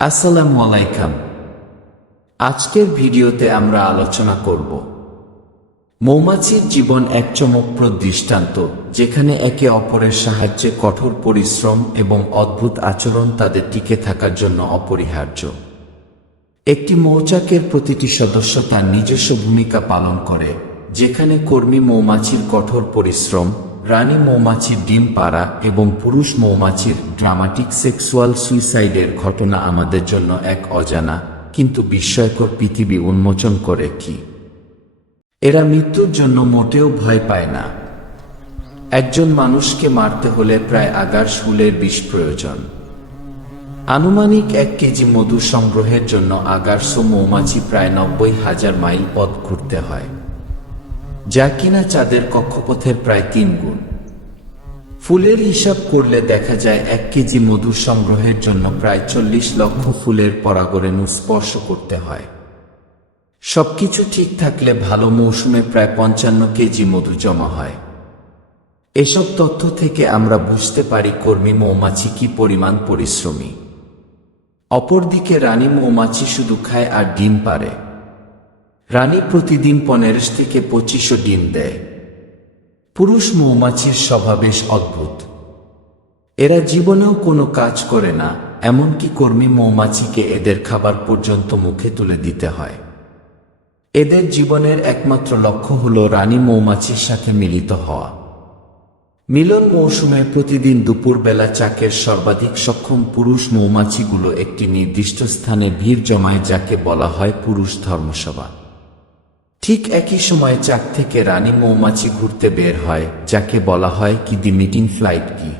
আসসালামু আলাইকুম। আজকের ভিডিওতে আমরা আলোচনা করব মৌমাছির জীবন এক চমকপ্রদ দৃষ্টান্ত, যেখানে একে অপরের সাহায্যে কঠোর পরিশ্রম এবং অদ্ভুত আচরণ তাদের টিকে থাকার জন্য অপরিহার্য। একটি মৌচাকের প্রতিটি সদস্য তার নিজস্ব ভূমিকা পালন করে, যেখানে কর্মী মৌমাছির কঠোর পরিশ্রম, রানী মৌমাছির ডিম পাড়া এবং পুরুষ মৌমাছির ড্রামাটিক সেক্সুয়াল সুইসাইডের ঘটনা আমাদের জন্য এক অজানা কিন্তু বিস্ময়কর পৃথিবী উন্মোচন করে। কি এরা মৃত্যুর জন্য মোটেও ভয় পায় না। একজন মানুষকে মারতে হলে প্রায় 11 শুলের বিষ প্রয়োজন। আনুমানিক 1 কেজি মধু সংগ্রহের জন্য 1100 মৌমাছি প্রায় 90,000 মাইল পথ ঘুরতে হয়, যা কিনা চাঁদের কক্ষপথের প্রায় 3 গুণ। ফুলের হিসাব করলে দেখা যায় 1 কেজি মধু সংগ্রহের জন্য প্রায় 40 লক্ষ ফুলের পরাগরেণু স্পর্শ করতে হয়। সবকিছু ঠিক থাকলে ভালো মৌসুমে প্রায় 55 কেজি মধু জমা হয়। এসব তথ্য থেকে আমরা বুঝতে পারি কর্মী মৌমাছি কি পরিমাণ পরিশ্রমী। অপরদিকে রানী মৌমাছি শুধু খায় আর ডিম পাড়ে। রানী প্রতিদিন 15 থেকে 25 ডিম দেয়। পুরুষ মৌমাছির স্বভাব বেশ অদ্ভুত। এরা জীবনেও কোনো কাজ করে না, এমনকি কর্মী মৌমাছিকে এদের খাবার পর্যন্ত মুখে তুলে দিতে হয়। এদের জীবনের একমাত্র লক্ষ্য হল রানী মৌমাছির সাথে মিলিত হওয়া। মিলন মৌসুমে প্রতিদিন দুপুরবেলা চাকের সর্বাধিক সক্ষম পুরুষ মৌমাছিগুলো একটি নির্দিষ্ট স্থানে ভিড় জমায়, যাকে বলা হয় পুরুষ ধর্মসভা। ঠিক একই সময় চাক থেকে রানী মৌমাছি ঘুরতে বের হয়, যাকে বলা হয় কি দি মিটিং ফ্লাইট। কি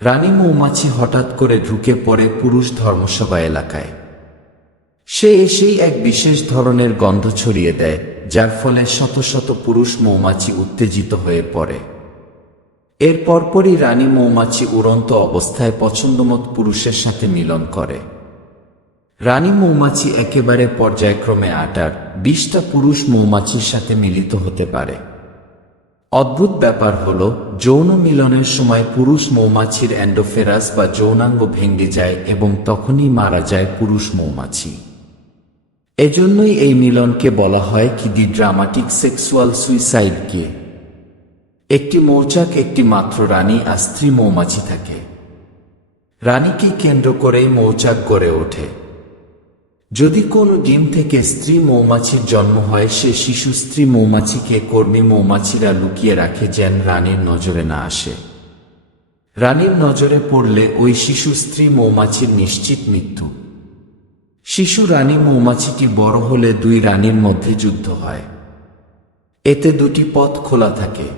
রানী মৌমাছি হঠাৎ করে ঢুকে পড়ে পুরুষ ধর্মসভা এলাকায়। সে এসেই এক বিশেষ ধরনের গন্ধ ছড়িয়ে দেয়, যার ফলে শত শত পুরুষ মৌমাছি উত্তেজিত হয়ে পড়ে। এর পরপরই রানী মৌমাছি উড়ন্ত অবস্থায় পছন্দমতো পুরুষের সাথে মিলন করে। রানী মৌমাছি একেবারে পর্যায়ক্রমে 8-20টা পুরুষ মৌমাছির সাথে মিলিত হতে পারে। অদ্ভুত ব্যাপার হল, যৌন মিলনের সময় পুরুষ মৌমাছির এন্ডোফেরাস বা যৌনাঙ্গ ভেঙে যায় এবং তখনই মারা যায় পুরুষ মৌমাছি। এজন্যই এই মিলনকে বলা হয় কি দি ড্রামাটিক সেক্সুয়াল সুইসাইড। কে একটি মৌচাক একটি মাত্র রানী আর স্ত্রী মৌমাছি থাকে। রানীকে কেন্দ্র করেই মৌচাক গড়ে ওঠে। যদি কোনো ডিম থেকে স্ত্রী মৌমাছির জন্ম হয়, সে শিশু স্ত্রী মৌমাছিকে কর্মী মৌমাছিরা লুকিয়ে রাখে যেন রানীর নজরে না আসে। রানীর নজরে পড়লে ওই শিশু স্ত্রী মৌমাছির নিশ্চিত মৃত্যু। শিশু রানী মৌমাছিটি বড় হলে 2 রানীর মধ্যে যুদ্ধ হয়। এতে 2টি পথ খোলা থাকে,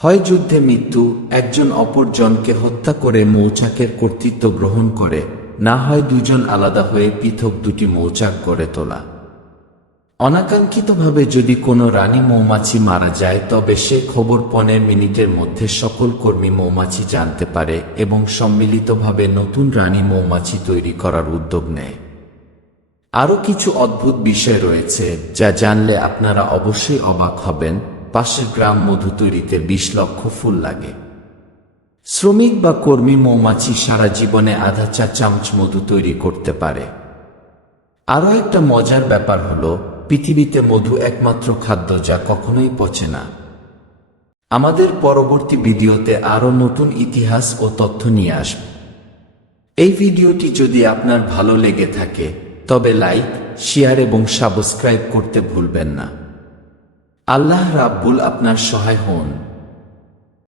হয় যুদ্ধে মৃত্যু, একজন অপরজনকে হত্যা করে মৌচাকের কর্তৃত্ব গ্রহণ করে, না হয় 2 জন আলাদা হয়ে পৃথক 2টি মৌচাক গড়ে তোলা। অনাকাঙ্ক্ষিতভাবে যদি কোনো রানী মৌমাছি মারা যায়, তবে সে খবর 15 মিনিটের মধ্যে সকল কর্মী মৌমাছি জানতে পারে এবং সম্মিলিতভাবে নতুন রানী মৌমাছি তৈরি করার উদ্যোগ নেয়। আরও কিছু অদ্ভুত বিষয় রয়েছে যা জানলে আপনারা অবশ্যই অবাক হবেন। পাশের গ্রাম মধু তৈরিতে 20 লক্ষ ফুল লাগে। শ্রমিক বা কর্মী মৌমাছি সারা জীবনে আধা চা চামচ মধু তৈরি করতে পারে। আরও একটা মজার ব্যাপার হলো, পৃথিবীতে মধু একমাত্র খাদ্য যা কখনোই পচে না। আমাদের পরবর্তী ভিডিওতে আরও নতুন ইতিহাস ও তথ্য নিয়ে আসব। এই ভিডিওটি যদি আপনার ভালো লেগে থাকে, তবে লাইক, শেয়ার এবং সাবস্ক্রাইব করতে ভুলবেন না। আল্লাহ রাব্বুল আপনার সহায় হন।